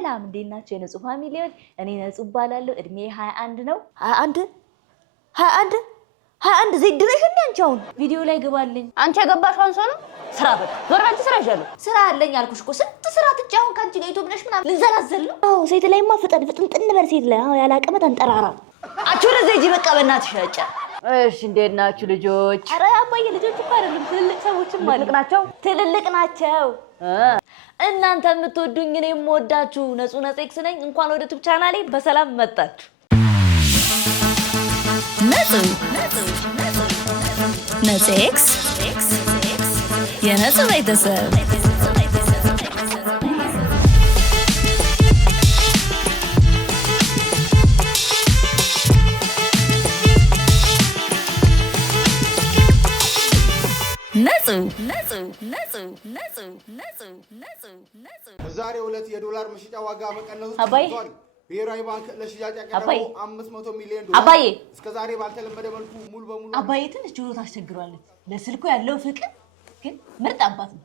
ሰላም እንዴት ናችሁ የነጹ ፋሚሊዎች? እኔ ነጹ እባላለሁ። እድሜ 21 ነው። 21 ዜድ ነሽ እንዴ አንቺ? አሁን ቪዲዮ ላይ ገባልኝ። አንቺ የገባሽው አንሶ ነው? ስራ በቃ ዞር በል። ስራ ይዣለሁ። ስራ አለኝ አልኩሽ እኮ ስንት ስራ ትጭ። አሁን ካንቺ ጋር ዩቲዩብ ነሽ ምናምን ልንዘላዘል ነው? አዎ ሴት ላይማ ፍጥን በር ሴት ላይ ያለ አቅመት አንጠራራ። አንቺ ወደዚህ ሂጂ በቃ በእናትሽ አጫ። እሺ እንዴት ናችሁ ልጆች? ኧረ አባዬ ልጆች እኮ አይደሉም ትልልቅ ሰዎችም አሉ። ትልልቅ ናቸው። እናንተ የምትወዱኝ እኔ የምወዳችሁ ነጹ ኤክስ ነኝ። እንኳን ወደ ዩቲዩብ ቻናሌ በሰላም መጣችሁ። ነጹ ኤክስ የነጹ ቤተሰብ በዛሬው ዕለት የዶላር መሸጫ ዋጋ መቀነሱ ተሰምቷል። ብሔራዊ ባንክ ለሽያጭ ያቀረበው 500 ሚሊዮን ዶላር አባዬ እስከዛሬ ባልተለመደ መልኩ ሙሉ በሙሉ አባዬ ትንሽ ጆሮ ታስቸግሯለች። ለስልኩ ያለው ፍቅር ግን ምርጥ አባት ነው።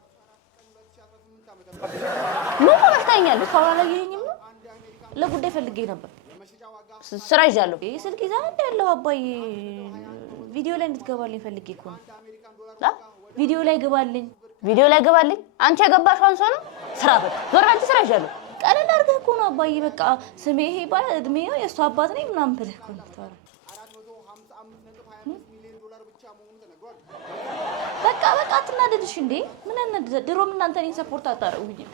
ምን ወርታኛለሽ? ሰው አላየኝም ነው። ለጉዳይ ፈልጌ ነበር። ስራ ይዣለሁ። ይሄ ስልክ ይዛ እንደ ያለው አባዬ ቪዲዮ ላይ እንድትገባልኝ ፈልጌ እኮ ነው። ቪዲዮ ላይ ገባልኝ። አንቺ የገባሽው አንሶ ነው? ስራ በቃ ዞር በል። ስራ ይዣለሁ። ቀለል አድርገህ እኮ ነው አባዬ። በቃ ስሜ ይሄ ባል እድሜው የእሱ አባት ነኝ ምናምን ብለህ እኮ ነው የምታወራው። 455.25 ሚሊዮን ዶላር ብቻ መሆኑ ተነግሯል። በቃ አትናደድሽ እንዴ? ምን አናደደ? ድሮም እናንተ እኔን ሰፖርት አታረጉኝም።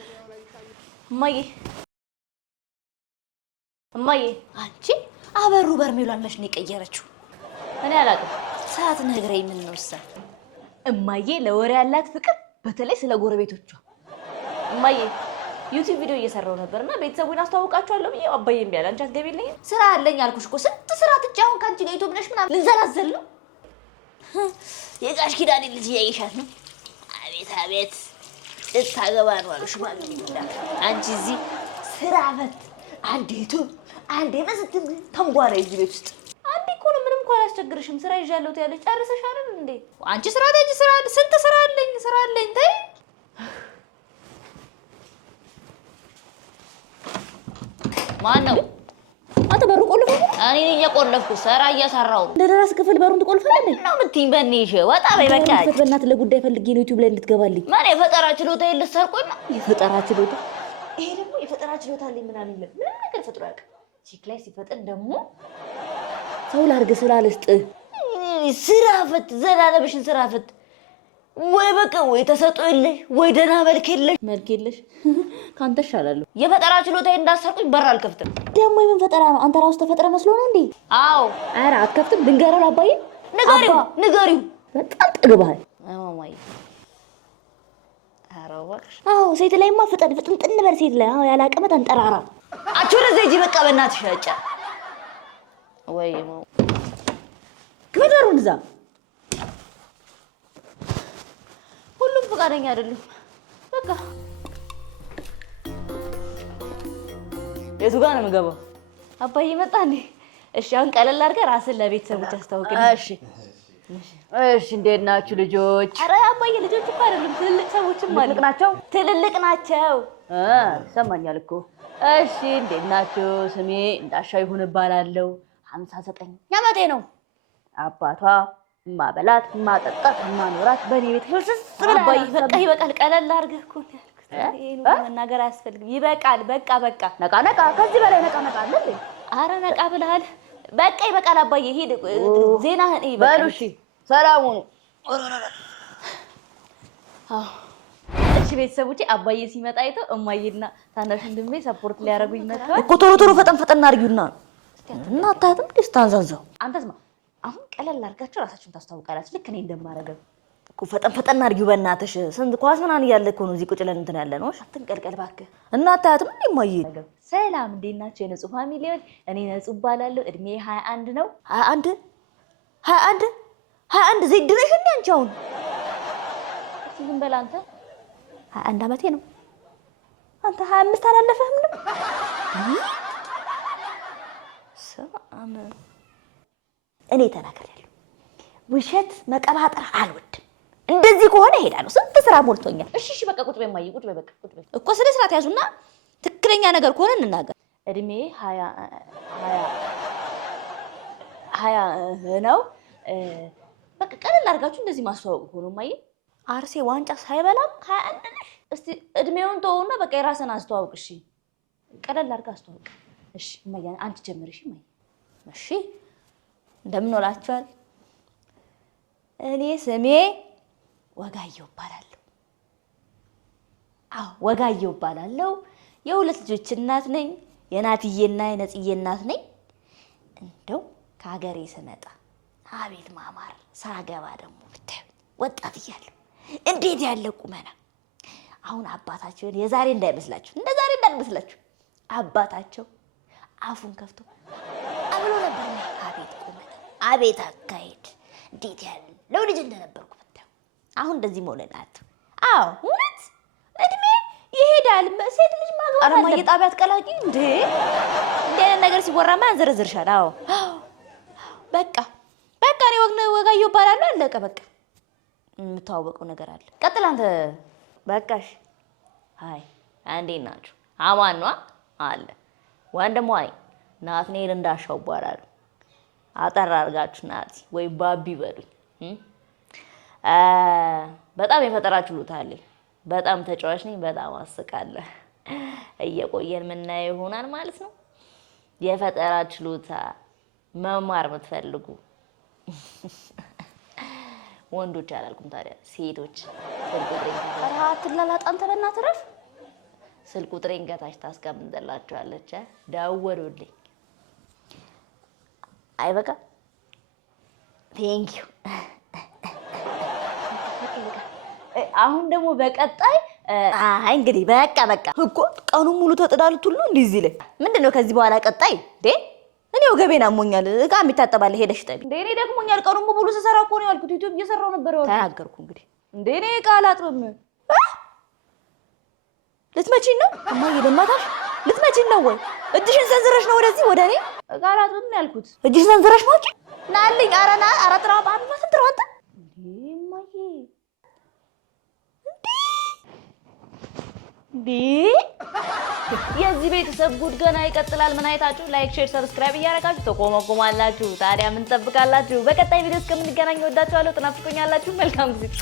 እማዬ አንቺ አበሩ በርሜሏን መች ነው የቀየረችው? እኔ አላውቅም። ሰዓት ነግረኝ ምን ነው እሷ እማዬ ለወሬ ያላት ፍቅር በተለይ ስለ ጎረቤቶቿ። እማዬ ዩቲዩብ ቪዲዮ እየሰራው ነበርና ቤተሰቡን አስተዋውቃቸዋለሁ ብዬ አባዬ እምቢ አለ። አንቺ አትገቢልኝ? ስራ አለኝ አልኩሽ እኮ ስንት ስራ ትጭ። አሁን ካንቺ ጋር ዩቲዩብ ነሽ ምናምን ልንዘላዘል ነው? የጋሽ ኪዳኔ ልጅ እያየሻት ነው። አቤት ልታገባ ነው አሉ ሽማግሌ። አንቺ እዚህ ስራ ፈት አንዴ ዩቲዩብ አንዴ በስትል ተንጓላ እዚህ ቤት ውስጥ አንዴ እኮ ነው። ምንም እኮ አላስቸግርሽም። ስራ ይዣለሁ ትያለሽ። ጨርሰሽ አይደል እንዴ? አንቺ ስራ ተጂ ስንት ስራ አለኝ ተይ። ማን ነው? አንተ በሩ ቆልፈው? እኔ ነኝ የቆለፍኩት። ስራ እየሰራሁ ነው። እንደደረስ ክፍል በሩን ትቆልፋለህ ነው የምትይኝ? በእኔሽ ወጣ በይ በቃ። በእናትህ ለጉዳይ ፈልጌ ነው ዩቲዩብ ላይ እንድትገባልኝ። ማን የፈጠራ ችሎታ ልትሰርቆኝ ነው? የፈጠራ ችሎታ? ይሄ ደግሞ የፈጠራ ችሎታ አለኝ ምናምን ይላል። ምንም ነገር ፈጥሮ ያውቃል። ቺክ ላይ ሲፈጥን ደግሞ ሰው ላድርግ ስራ ልስጥህ። ስራ ፈት ዘላለምሽን ስራ ፈት። ወይ በቃ ወይ ተሰጦ የለሽ ወይ ደህና መልክ የለሽ። ካንተ እሻላለሁ። የፈጠራ ችሎታዬ እንዳሰርቁኝ በር አልከፍትም። ደግሞ የምን ፈጠራ ነው? አንተ ራስህ ተፈጥረ መስሎ ነው እንዴ? አዎ። ኧረ አትከፍትም። ልንገረው ለአባዬ። ንገሪው። በጣም ጠግበሃል ማማዬ። ኧረ እባክሽ። አዎ ሴት ላይማ ፍጥን በር ሴት ላይ ያለ አቅመት አንጠራራ። አንቺ ወደዚህ ሂጂ በቃ በእናትሽ አጫ። ወይ ግበሩን እዛ። ሁሉም ፈቃደኛ አይደሉም። በቃ የቱ ጋር ነው የምገባው? አባዬ መጣ እንዴ? እሺ አሁን ቀለል አድርገህ ራስን ለቤተሰቦች አስተዋውቅልኝ። እሺ እንዴት ናችሁ ልጆች? ኧረ አባዬ ልጆች እኮ አይደሉም ትልልቅ ሰዎችም አሉ። ትልልቅ ናቸው። ሰማኛል እኮ። እሺ እንዴት ናችሁ? ስሜ እንዳሻው ይሁን እባላለሁ። 59 ዓመቴ ነው። አባቷ ማበላት ማጠጣት ማኖራት በኔ ቤት ፍልስስ ብላ። አባዬ በቃ ይበቃል። ቀለል አድርገህ እኮ ነው ያልኩት። ይሄን መናገር አያስፈልግም። ይበቃል። በቃ ነቃ ከዚህ በላይ ነቃ አለ እንዴ? ኧረ ነቃ ብለሃል። በቃ ይበቃል። አባዬ ሂድ ዜናህን ይበቃል። በሉ እሺ ሰላም ሁኑ። እሺ ቤተሰቦቼ አባዬ ሲመጣ አይተው እማዬና ታናሽ ወንድሜ ሰፖርት ሊያደርጉኝ መጥተዋል እኮ። ቶሎ ፈጠን አድርጊውና እና አታያትም ዲስታንዛዛው። አንተስማ አሁን ቀለል አድርጋችሁ ራሳችሁን ታስተዋውቃላችሁ። ልክ እኔ እንደማረገው እኮ ፈጠን አድርጊው በእናትሽ። ስንት ኳስ ምናምን እያለ እኮ ነው እዚህ ቁጭ ብለን እንትን ያለ ነው። አትንቀልቀል እባክህ። እና አታያትም እንዴ እማዬ? ሰላም እንዴት ናችሁ የነጹ ፋሚሊዎች? እኔ ነጹ እባላለሁ። እድሜ 21 ነው። 21 ዜድ ነሽ እንዴ አንቺ? አሁን ዝም በል አንተ። 21 ዓመቴ ነው። አንተ 25 አላለፈህም ነው? እኔ ተናግሬያለሁ። ውሸት መቀባጠር አልወድም። እንደዚህ ከሆነ እሄዳለሁ። ስንት ስራ ሞልቶኛል። እሺ በቃ ቁጭ በይ እማዬ፣ ቁጭ በይ በቃ ቁጭ በይ እኮ። ስለ ስርዓት ያዙና ትክክለኛ ነገር ከሆነ እንናገር። እድሜ 20 ነው። በቃ ቀለል አድርጋችሁ እንደዚህ ማስተዋወቅ ሆኖ እማዬ። አርሴ ዋንጫ ሳይበላም 21 ነሽ። እስቲ እድሜውን ተውና በቃ የራስን አስተዋውቅ። እሺ ቀለል አድርጋ አስተዋውቅ። እሺ እማዬ አንቺ ጀምሪ። እሺ እማዬ። እሺ እንደምን ውላችኋል? እኔ ስሜ ወጋየሁ እባላለሁ። አዎ ወጋየሁ እባላለሁ። የሁለት ልጆች እናት ነኝ። የናትዬና የነጽዬ እናት ነኝ። እንደው ከሀገሬ ስመጣ አቤት ማማር፣ ሳገባ ደግሞ ብታዩ ወጣት እያለሁ እንዴት ያለ ቁመና። አሁን አባታቸውን የዛሬ እንዳይመስላችሁ፣ እንደ ዛሬ እንዳይመስላችሁ አባታቸው አፉን ከፍቶ አብሎ ነበር። አቤት ቁመና፣ አቤት አካሄድ፣ እንዴት ያለው ልጅ እንደነበርኩ ብታዩ። አሁን እንደዚህ መሆንላት። አዎ እውነት እድሜ ይሄዳል። ሴት ልጅ ማግባት አለ። አረማዬ ጣቢያ አትቀላቂ እንዴ! እንዲህ አይነት ነገር ሲወራማ ያንዘረዝርሻል። አዎ በቃ እኔ ወጋየሁ እባላለሁ። አለቀ በቃ። የምታወቀው ነገር አለ። ቀጥል አንተ። በቃሽ። አይ እንዴት ናችሁ? አማን ነዋ አለ ወንድሟ። አይ ናትናኤል እንዳሻው እባላለሁ። አጠር አድርጋችሁ ናቲ ወይ ባቢ በሉኝ። በጣም የፈጠራ ችሎታ አለኝ። በጣም ተጫዋች ነኝ። በጣም አስቃለሁ። እየቆየን የምናየው ይሆናል ማለት ነው። የፈጠራ ችሎታ መማር የምትፈልጉ ወንዶች አላልኩም ታዲያ ሴቶች ስልክ ቁጥሬን አትላላጥ አንተ በእናትህ ረፍ። ስልክ ቁጥሬን ከታች ታስቀምጥላችኋለች። ደውሉልኝ። አይ በቃ ቴንክ ዩ። አሁን ደግሞ በቀጣይ አይ እንግዲህ በቃ እኮ ቀኑን ሙሉ ተጥዳሉት ሁሉ እንደዚህ ላይ ምንድነው ከዚህ በኋላ ቀጣይ እንዴ? እኔ ወገቤን አሞኛል። እቃ የሚታጠባለ ሄደሽ ጠቢ። እንዴ እኔ ደግሞኛል። ቀኑን ሙሉ ስሰራ እኮ ነው ያልኩት። ዩቲዩብ እየሰራው ነበር ያልኩት። ተናገርኩ እንግዲህ። እንዴ እኔ እቃ አላጥብም። ልትመጪኝ ነው እማዬ? ልማታሽ ልትመጪኝ ነው ወይ? እጅሽን ሰንዝረሽ ነው ወደዚህ ወደ እኔ? እቃ አላጥብም ነው ያልኩት። እጅሽን ሰንዝረሽ ነው? ናልኝ። አረና አራጥራ ባብ ማስንትረው አንተ እንዴ እማዬ የዚህ ቤተሰብ ጉድ ገና ይቀጥላል። ምን አይታችሁ? ላይክ፣ ሼር፣ ሰብስክራይብ እያደረጋችሁ ተቆመቁማላችሁ። ታዲያ ምን ትጠብቃላችሁ? በቀጣይ ቪዲዮ እስከምንገናኝ ወዳችኋለሁ። ትናፍቁኛላችሁ። መልካም ጊዜ